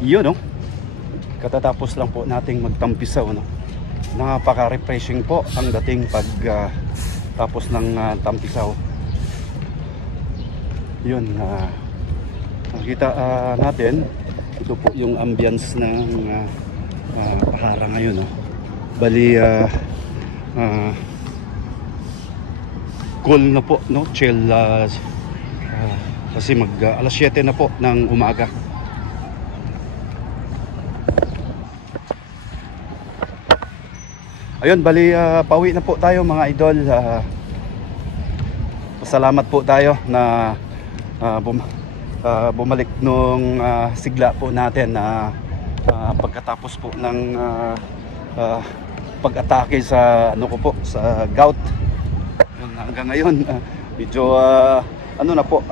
Yun, no? Katatapos lang po nating magtampisaw, no? Napaka-refreshing po ang dating pag tapos ng tampisaw. Yun, nakita natin ito po yung ambience ng Pahara ngayon, no? Bali cool na po, no? Chill, kasi alas 7 na po ng umaga. Ayun, bali pauwi na po tayo mga idol. Salamat po tayo na bumalik nung sigla po natin na pagkatapos po ng pag-atake sa ano ko po, sa gout. Yun, hanggang ngayon medyo ano na po,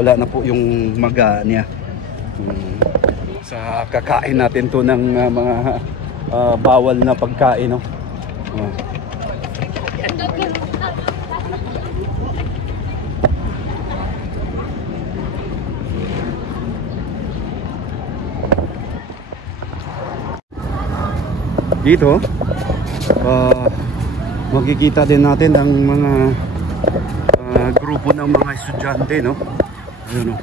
wala na po yung maga niya. Sa kakain natin to ng mga bawal na pagkain, no? Dito makikita din natin ang mga grupo ng mga estudyante, no? Ayun, no?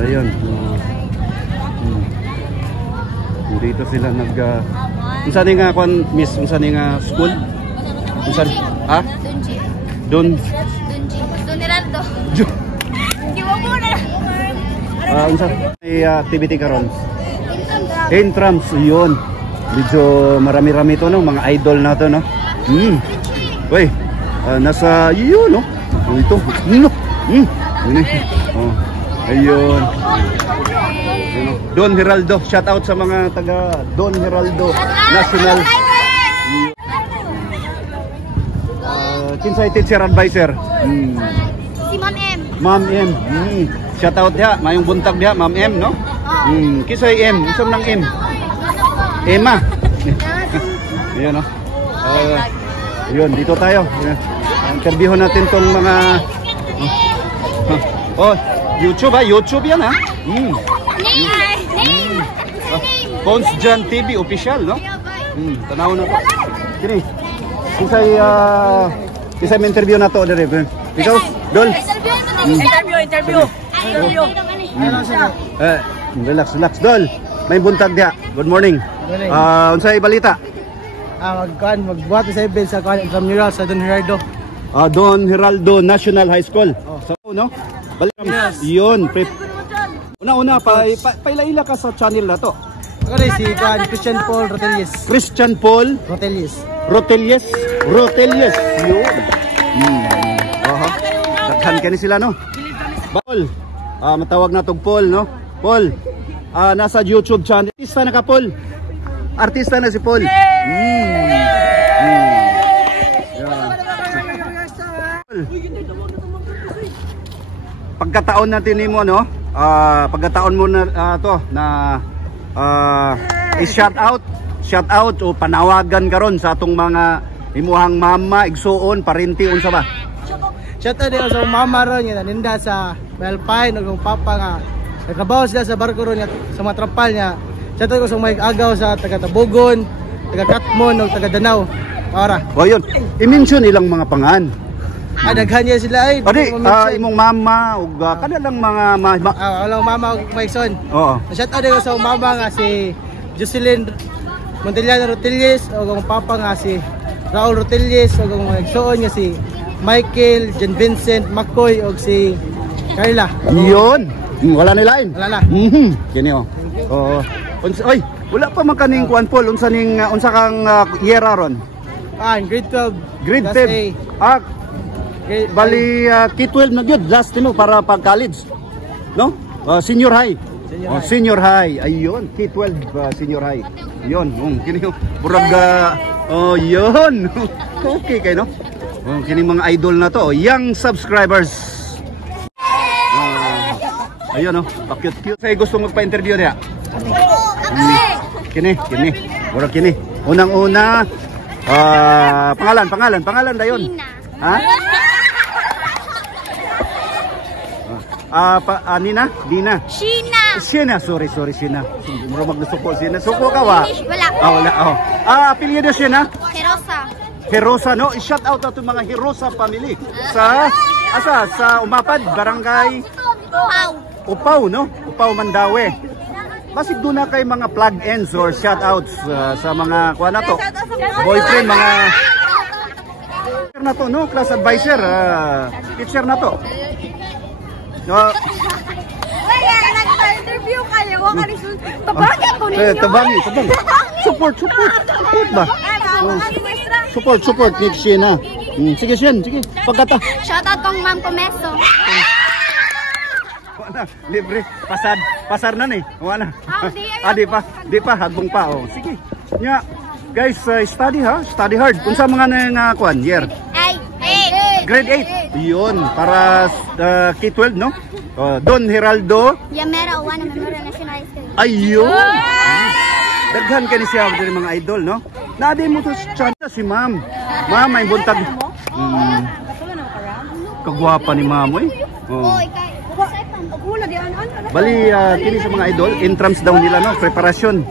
Ayun. Dito sila nag unsa ni nga kwan, miss, unsa ni nga school? Unsa? Ha? Don Heraldo. Di mo muna. Unsa may activity karon? Intrams, yun. Medyo marami-rami to, no, mga idol na to, no. Uy, nasa yun, no. Ito. No. Oh. Ayun. Don Heraldo, shout out sa mga taga Don Heraldo National. Kinsay teacher advisor? Si Ma'am M. Ma'am M. Shout out dia, mayong buntag dia, Ma'am M, no? Kinsay M, isang nang M. Emma. Ayun, no. Ayun, dito tayo. Interviewin natin tong mga YouTube, YouTube yan, ha? Pons Jan TV official, no? Tanaw na to. Kini. Kisay may interview na to, dire. Ikaw, Dol. Interview. Relax, Dol. May buntag dia. Good morning. Unsay balita? Magbuhat sa event sa intramural sa Don Heraldo. Don Heraldo National High School. So, no? Yun. Una-una, paila-ila ka sa channel na to. Si Christian Paul Rotelius. Christian Paul Rotelius. Yun. Daghan ka ni sila, no? Paul, matawag na tong Paul, no? Paul, nasa YouTube channel. Artista na ka, Paul. Artista na si Paul. Pagkataon natin mo, no? Pagkataon mo na to na i-shout out o panawagan karon sa atong mga imuhang mama, igsuon, parinti, unsa ba? Shout out din sa mama ron nga ninda sa Malpine ug papa nga nagtrabaho sila sa barko ron sa mga trapal niya. Shout out ko sa may agaw sa taga Tabugon, taga Katmon ug taga Danau. Para. O yun, i-mention ilang mga pangan. Daghan niya sila ay. Pwede, imong mama ug kanalang mga walang mama ug maigsoon. Oo. Shout out din ko sa mama nga si Jocelyn Montellano Rotelius ug ang papa nga si Raul Rotelius ug ang maigsoon nga si Michael, John Vincent, McCoy ug si Carla. Yun. Wala ni lain. Wala na. Kini oh. Oo. Oy, wala pa man kaning kuan Paul, unsa kang yera ron? Grade 12. Grade 12. Bali K12 na gyud last mo para pag college. No? Senior high. Senior high. Ayun, K12 senior high. Yun, kini burag yun. Okay kay no? Kini mga idol na to, young subscribers. Ayun, no? Pa-cute. Say gusto magpa-interview niya. Kini. Burag kini. Unang-una, Pangalan dayon. Nina. Ha? Nina? Sheena, sorry, Sheena. Muro magsuko Sheena. Suko ka wa? Wala. Wala. Apelyido Sheena? Herosa, no? I-shout out ato mga Herosa family. Sa Umapad, Barangay Upaw, no? Upaw, Mandaue. Basig doon na kay mga plug-ins or shout-outs sa mga kuha na to. Boyfriend, mga teacher na to, no? Class advisor, teacher na to. Nag-interview kayo, wala tabangi po ninyo. Tabangi. Support ba? Support ni Sheena. Sige, pagkata. Shoutout kong Ma'am Comeso. Wala, libre. Pasar na ni. Wala. Di pa, hagbong pa. Oh. Sige. Nya, guys, study hard. Kung sa mga nang kuan, year? Grade 8. Yun, para K-12, no? Don Heraldo. Yamera, one of Memorial National High School. Ayun. Daghan ka ni siya dari mga idol, no? Nadi mo to si Ma'am. Ma'am, may buntag. Kagwapa ni Ma'am, eh. Oh. Bali, kini sa mga idol, entrance daw nila, no? Preparasyon.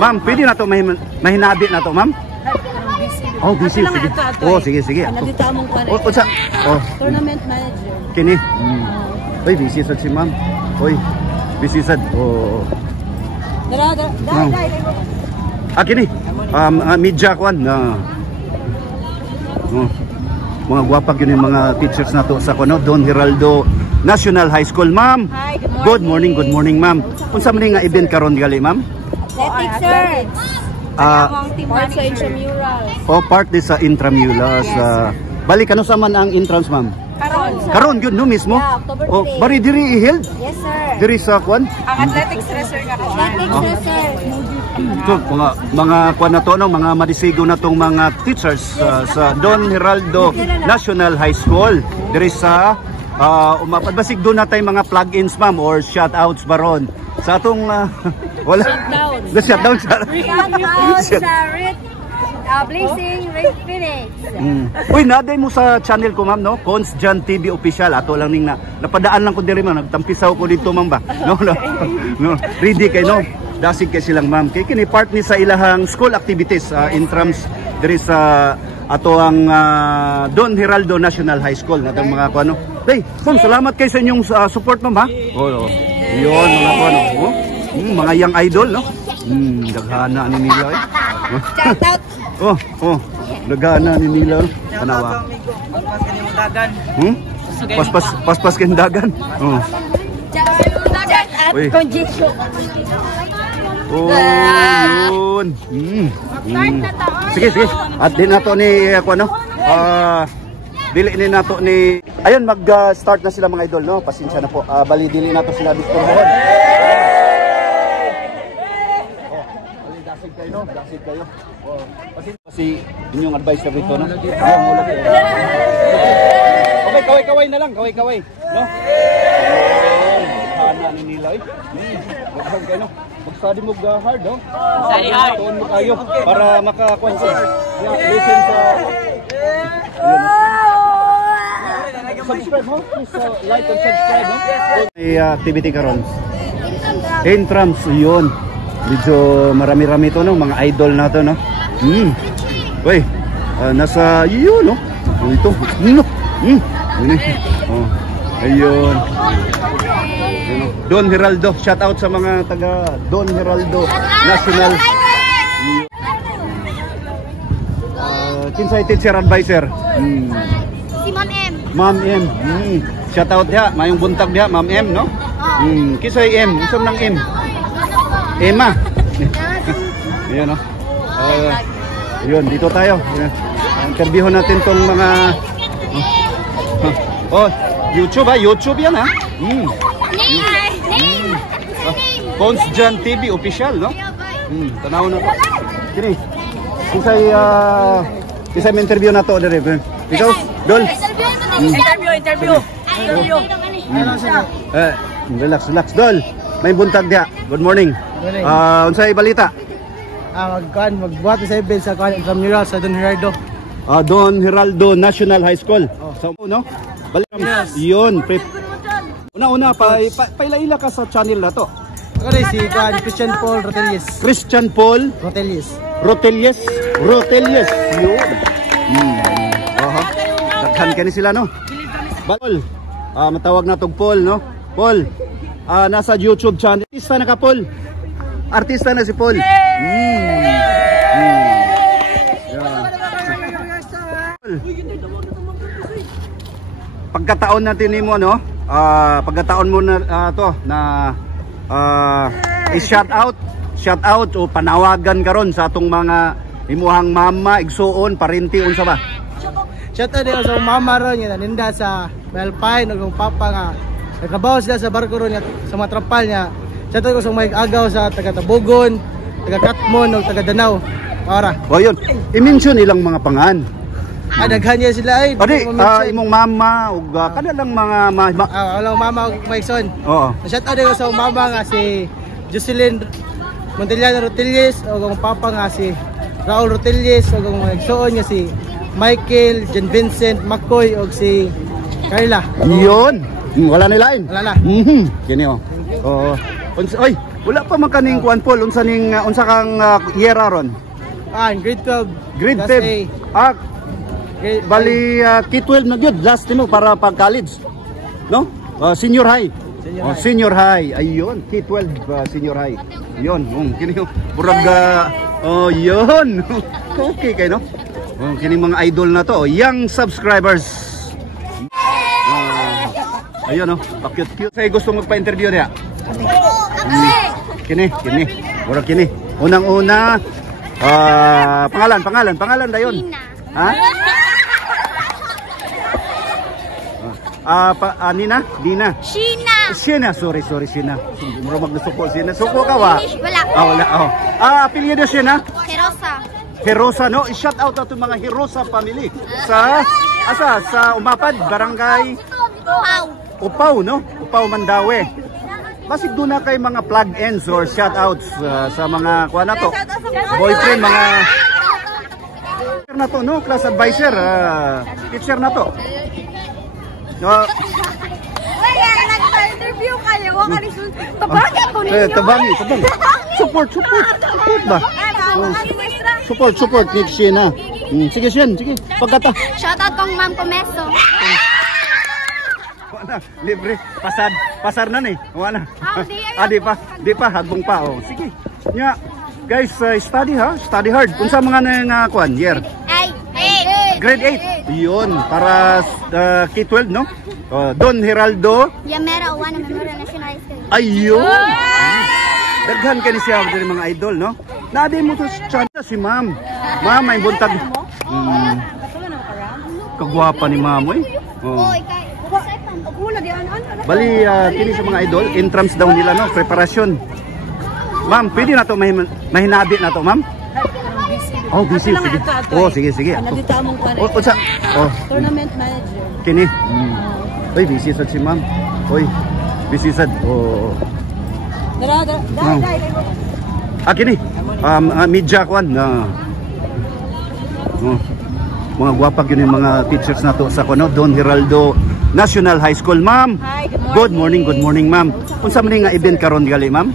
Ma'am, pwede na to, mahinabi na to, Ma'am? Oh, busy, sige. Oh, sige. Nandito among kuan. Tournament manager. Kini. Oy, busy sad si Ma'am. Oy, busy sad. Oh. Kini. Media kuan na. Mga gwapag yun yung mga teachers na to sa kuno, Don Heraldo National High School. Ma'am, hi, good morning, ma'am. Unsa man nga event karon gali, ma'am? Athletics, sir. Part sa intramurals. Part din sa intramurals. Balik ano sa man ang entrance, ma'am? Karon yun, no, mismo? Yeah, October 3. Bari diri i-held? Yes, sir. Diri sa kuan? Ang athletics racer nga po. Athletics racer. So, mga kuan na to, no, mga madisigo na tong mga teachers sa Don Heraldo National High School. Diri sa Umapad. Basig doon na tayo mga plug-ins, ma'am, or shout-outs baron. Sa atong wala. Shutdown. Shoutout sa Rit Blazing Rit Phoenix. Uy, naday mo sa channel ko, ma'am, no? Cons Jan TV Official. Ato lang ning napadaan lang ko diri, ma'am. Nagtampisaw ko dito, ma'am ba? No. Ready kay no. Dasig kay silang, ma'am. Kay kini part ni sa ilahang school activities in terms diri sa ato ang Don Heraldo National High School natong mga kuano. Hey, ma'am, salamat kay sa inyong support, ma'am, ha? Oh. Yun, mga kuano. Mga young idol, no? Daghana ni nila, eh. Shoutout. Daghana ni nila. Kanawa. Paspas kayong dagan. Uy. Yun. Sige. At din nato ni ano? Dili ni nato ni. Ayun, mag-start na sila mga idol, no? Pasensya na po. Bali dili nato sila disturbohan. Dasig kayo. Kasi inyong advisor rito, no? Okay, kaway na lang, kaway. No? Hana ni nila, eh. Maghan kayo, no? Mag-study mo hard, no? Study hard. Tuon mo kayo para makakuha sa listen sa subscribe mo, please like and subscribe, no? May activity karon. Entrance, yun. Medyo marami-rami to, no? Mga idol na to, no? Uy, nasa yun, no? Ito, no? Ayun. Don Heraldo, shout out sa mga taga Don Heraldo National. Kinsay teacher advisor? Si Ma'am M. Ma'am M. Shout out dia, mayong buntag dia, Ma'am M, no? Kinsay M, isang nang M. Emma. Ayun, no? Ayun, dito tayo. Interviewin natin tong mga YouTube, ha? YouTube yan, ha? Cons Jan TV Official, no? Tanaw na to. Kini. Kisay may interview na to. Ikaw, Dol? Interview. Relax. Dol, may buntag dia. Good morning. Unsay balita? magbuhat sa event sa kuan intramural sa Don Gerardo. Don Gerardo National High School. So, no? Balik yun. Una-una, paila-ila ka sa channel na to. Ako rin si Christian Paul Rotelius. Christian Paul Rotelius. Yun. Daghan ka ni sila, no? Paul, matawag na tong Paul, no? Paul, nasa YouTube channel. Artista na ka, Paul. Artista na si Paul. Pagkataon natin mo, no? Pagkataon mo na to na i-shout out o panawagan karon sa atong mga imuhang mama, igsuon, parenti unsa ba? Shout out din sa mama ron nga ninda sa Belpine ug ang papa nga nagtrabaho sila sa barko ron sa mga trapal niya. Shout out ko sa mga agaw sa taga Tabogon, taga Katmon ug taga Danau. Para. O yun, i-mention ilang mga pangan. Daghan niya sila ay. Adi, imong mama ug kanalang mga walang mama ug maigsoon. Oo. Shout out din ko sa mama nga si Jocelyn Montellano Rotelius ug ang papa nga si Raul Rotelius ug ang maigsoon nga si Michael, John Vincent, McCoy ug si Carla. Yun. Wala na lain. Wala na. Kini oh. Oo. Oy, wala pa man kaning kuan Paul unsa ning unsa kang yera ron? Grade 12. Grade 10. Bali K12 na gyud last mo para pag college. No? Senior high. Senior high. Ayun, K12 senior high. Yun, kini burag yun. Okay kay no? Kini mga idol na to, young subscribers. Ayun no, pa-cute. Say gusto magpa-interview niya. Kini. Burag kini. Unang-una pangalan dayon. Ha? Dina? Sheena, sorry, Sheena. Mura magsuko Sheena. Suko ka wa? Wala. Wala. Apelyido Sheena? Herosa, no? I-shout out ato mga Herosa family. Sa Umapad, Barangay Upaw, no? Upaw, Mandaue. Basig doon na kay mga plug-ins or shout outs sa mga kuha na to. Boyfriend, mga na to, no? Class advisor, teacher na to. nag-interview kayo, tabangan po ninyo. Tabangi. Support ba? Support ni Sheena. Sige, pagkata. Shoutout kong Ma'am Comeso. Wala, libre. Pasar na ni. Wala. Di pa, hagbong pa. Oh. Sige. Nya, guys, study hard. Unsa mga nang kuan year? Grade 8. Yun, para K12, no? Don Gerardo Yamera 1 Memorial National High School. Ayun. Daghan ka ni siya dari mga idol, no? Nadi mo to si Ma'am. Ma'am, may buntag. Kagwapa ni Ma'am, eh. Bali, kini sa mga idol, entrance daw nila, no? Preparasyon. Ma'am, pwede na to mahinabi na to, Ma'am? Busy. Sige. Sige. Nandito among tournament manager. Kini. Oy, busy sad si Ma'am. Oy, busy sad. Kini. Media kwan na. Mga gwapag yun yung mga teachers na to sa kuno, Don Gerardo National High School. Ma'am, good morning, ma'am. Unsa man nga event karon gali, ma'am?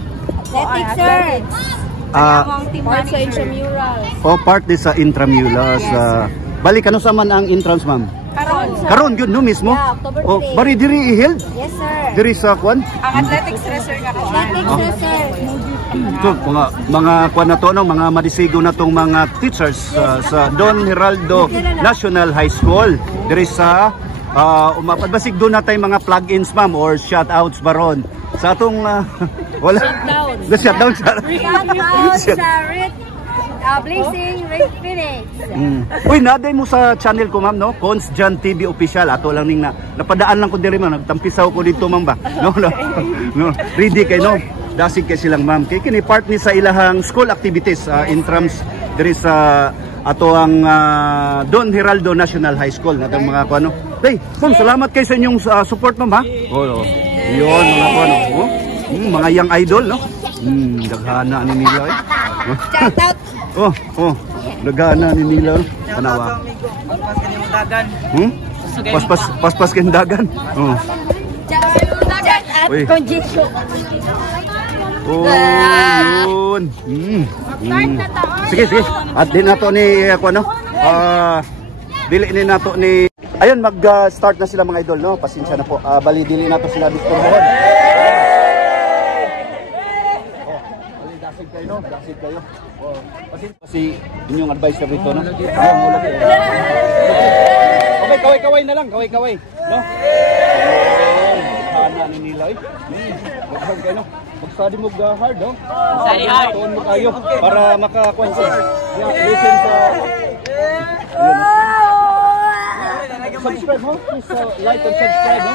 Athletics, sir. Part sa intramural. Part sa intramurals. Balik ano sa man ang entrance, ma'am? Karon yun, no, mismo? Yeah, October 3. Bari diri i-held? Yes, sir. Diri sa kwan? Ang athletics racer nga ko. Athletics, sir. So, mga kwan na to, no, mga madisigo na tong mga teachers sa Don Gerardo National High School. Diri sa Umapad. Basig doon na tayo mga plug-ins, ma'am, or shout-outs baron. Sa atong wala. Shutdown. Shoutout sa Rit Blazing Rit Finish. Uy, naday mo sa channel ko, ma'am, no? Cons Jan TV Official. Ato lang ning napadaan lang ko diri, ma'am. Nagtampisaw ko dito, ma'am ba? No. Ready kay no. Dasig kay silang, ma'am. Kay kini part ni sa ilahang school activities in terms diri sa ato ang Don Gerardo National High School natong mga kuno. Hey, ma'am, salamat kay sa inyong support, ma'am, ha? Yun mga kuno. Mga young idol, no? Daghana ni nila eh. Shout out. Daghana ni nila. Tanawa. Paspas kayong dagan. Shout out. Conjecture. Yun. Sige. At din nato ni ako ano. Dili ni nato ni ayun mag-start na sila mga idol, no. Pasensya na po. Bali dili nato sila disturbohan. Dasit kayo, no? Dasit kayo. Kasi inyong advice rito, no. Okay, kaway na lang, kaway. No? Hana ni nila eh. Maghan kayo, no. Mag-study mo hard, no? Study hard. Tuon mo kayo para makakuha sa listen sa subscribe mo, please like and subscribe, no?